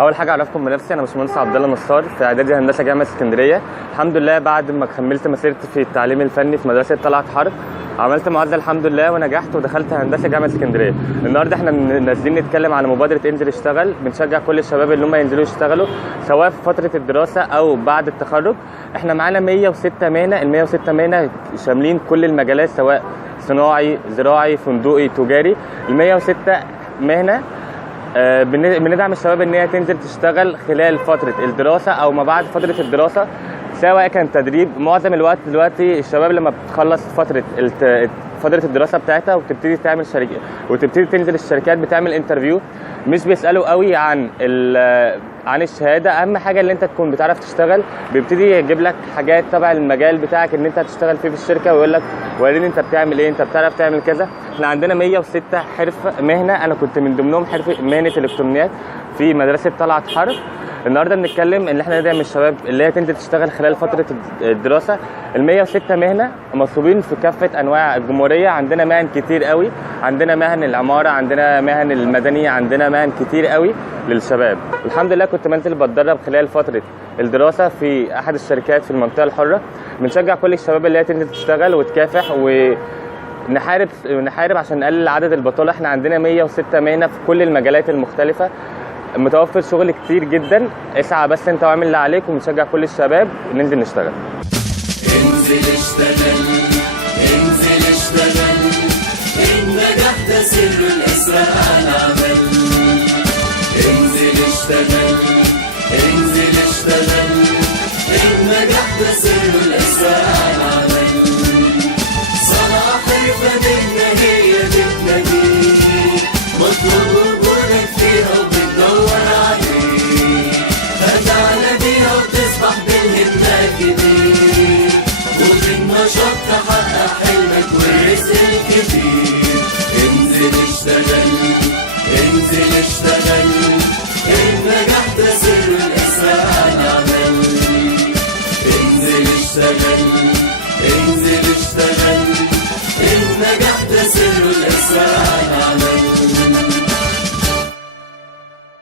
اول حاجه اعرفكم بنفسي، انا باشمهندس عبد الله نصار في اعدادي هندسه جامعه اسكندريه. الحمد لله بعد ما كملت مسيرتي في التعليم الفني في مدرسه طلعت حرب عملت معادله الحمد لله ونجحت ودخلت هندسه جامعه اسكندريه. النهارده احنا نازلين نتكلم على مبادره انزل اشتغل، بنشجع كل الشباب اللي هم ينزلوا يشتغلوا سواء في فتره الدراسه او بعد التخرج. احنا معانا 106 مهنه، ال 106 مهنه شاملين كل المجالات سواء صناعي، زراعي، فندقي، تجاري. ال 106 مهنه بندعم الشباب ان هي تنزل تشتغل خلال فتره الدراسه او ما بعد فتره الدراسه، سواء كان تدريب. معظم الوقت دلوقتي الشباب لما بتخلص فتره الدراسه بتاعتها وتبتدي تعمل شركه وتبتدي تنزل الشركات بتعمل انترفيو، مش بيسالوا قوي عن الشهاده. اهم حاجه ان انت تكون بتعرف تشتغل. بيبتدي يجيب لك حاجات تبع المجال بتاعك ان انت هتشتغل فيه في الشركه، ويقول لك وريني انت بتعمل ايه، انت بتعرف تعمل كذا. احنا عندنا 106 حرفه مهنه، انا كنت من ضمنهم مهنه الالكترونيات في مدرسه طلعت حرب. النهارده بنتكلم ان احنا ندعم الشباب اللي هي تنزل تشتغل خلال فتره الدراسه. ال 106 مهنه مطلوبين في كافه انواع الجمهوريه. عندنا مهن كتير قوي، عندنا مهن العماره، عندنا مهن المدنيه، عندنا مهن كتير قوي للشباب. الحمد لله كنت منزل بتدرب خلال فتره الدراسه في احد الشركات في المنطقه الحره. بنشجع كل الشباب اللي هي تنزل تشتغل وتكافح ونحارب عشان نقلل عدد البطاله. احنا عندنا 106 مهنه في كل المجالات المختلفه، متوفر شغل كتير جدا. اسعى بس انت واعمل اللي عليك، ونشجع كل الشباب ننزل نشتغل. انزل اشتغل، انزل اشتغل، النجاح ده سر الاسراء على العمل. انزل اشتغل، انزل اشتغل، النجاح ده سر الاسراء.